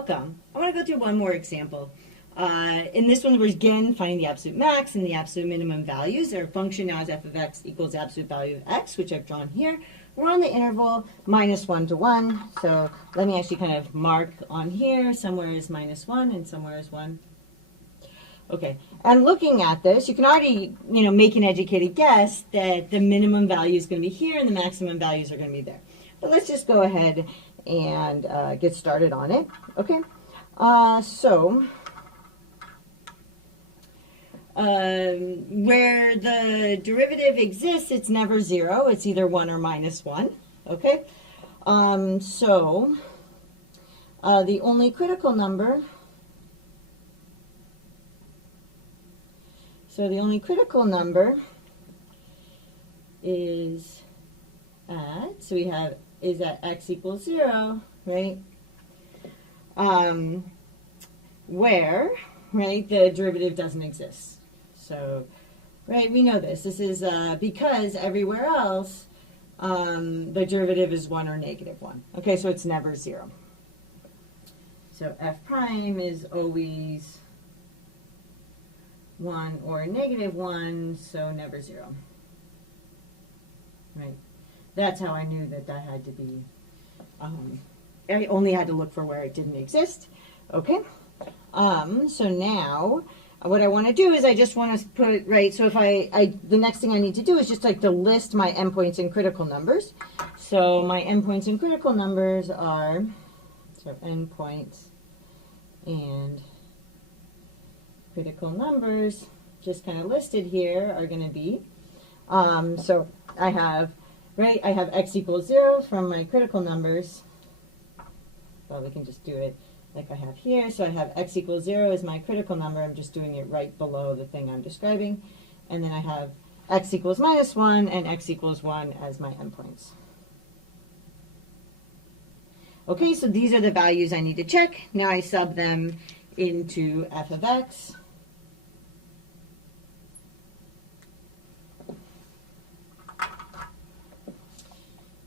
welcome. I want to go through one more example. In this one, we're again finding the absolute max and the absolute minimum values. Our function now is f of x equals the absolute value of x, which I've drawn here. We're on the interval -1 to 1. So let me actually kind of mark on here. Somewhere is -1 and somewhere is 1. Okay, and looking at this, you can already, make an educated guess that the minimum value is going to be here and the maximum values are going to be there. But let's just go ahead and get started on it. Okay, where the derivative exists, it's never 0. It's either 1 or -1. Okay, the only critical number. So the only critical number is at x equals 0, right? Where, right, the derivative doesn't exist. So, right, we know this. This is because everywhere else the derivative is 1 or -1. Okay, so it's never 0. So f prime is always 1 or -1, so never 0. Right. That's how I knew that had to be, I only had to look for where it didn't exist. Okay. So now what I want to do is I just want to put, right, so if the next thing I need to do is just like to list my endpoints and critical numbers. So my endpoints and critical numbers are, so endpoints and critical numbers, just kind of listed here, are going to be, so I have x equals 0 from my critical numbers. Well, we can just do it like I have here. So I have x equals 0 as my critical number. I'm just doing it right below the thing I'm describing. And then I have x equals -1 and x equals 1 as my endpoints. Okay, so these are the values I need to check. Now I sub them into f of x.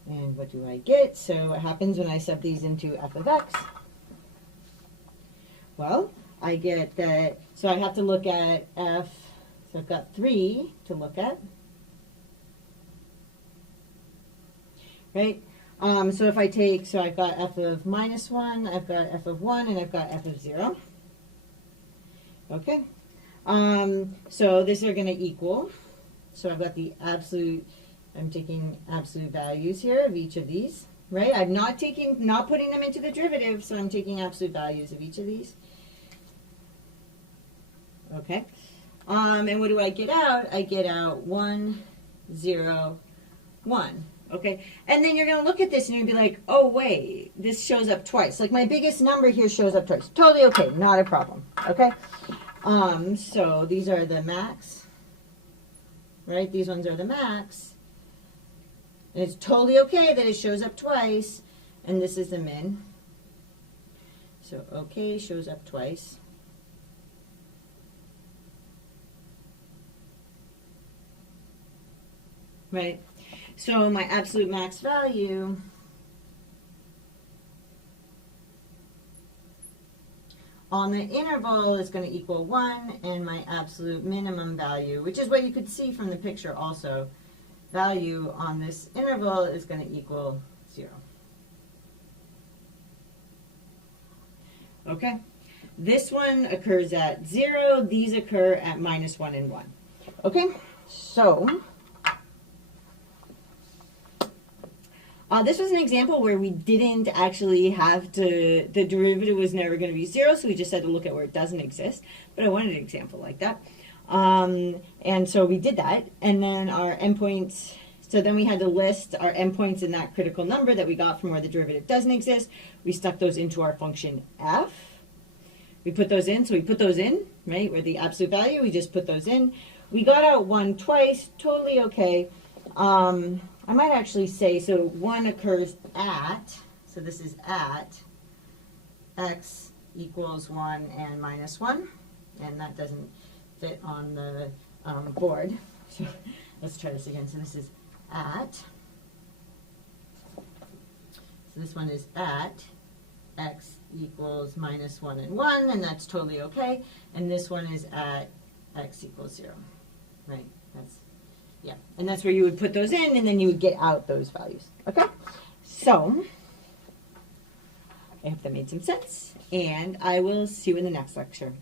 And what do I get? So what happens when I sub these into f of x? Well, I get that, so I have to look at f, so I've got 3 to look at. Right? So if I take, so I've got f of -1, I've got f of 1, and I've got f of 0. Okay? So these are going to equal, so I've got the absolute, I'm taking absolute values here of each of these, right? I'm not putting them into the derivative, so I'm taking absolute values of each of these. Okay. And what do I get out? I get out 1, 0, 1. Okay. And then you're going to look at this and you're going to be like, oh, wait, this shows up twice. Like my biggest number here shows up twice. Totally okay. Not a problem. Okay. So these are the max, right? These ones are the max. And it's totally okay that it shows up twice. And this is the min. So okay shows up twice. Right? So my absolute max value on the interval is going to equal 1, and my absolute minimum value, which is what you could see from the picture also, value on this interval is going to equal 0. Okay? This one occurs at 0. These occur at -1 and 1. Okay? So this was an example where we didn't actually have to, the derivative was never going to be 0, so we just had to look at where it doesn't exist. But I wanted an example like that. And so we did that. And then our endpoints, so then we had to list our endpoints in that critical number that we got from where the derivative doesn't exist. We stuck those into our function f. We put those in, so we put those in, right, where the absolute value, we just put those in. We got out 1 twice, totally okay. I might actually say, so 1 occurs at, so this is at x equals 1 and -1, and that doesn't fit on the board. So let's try this again. So this is at, so this one is at x equals minus 1 and 1, and that's totally okay. And this one is at x equals 0, right? That's, yeah. And that's where you would put those in, and then you would get out those values, okay? So, I hope that made some sense, and I will see you in the next lecture.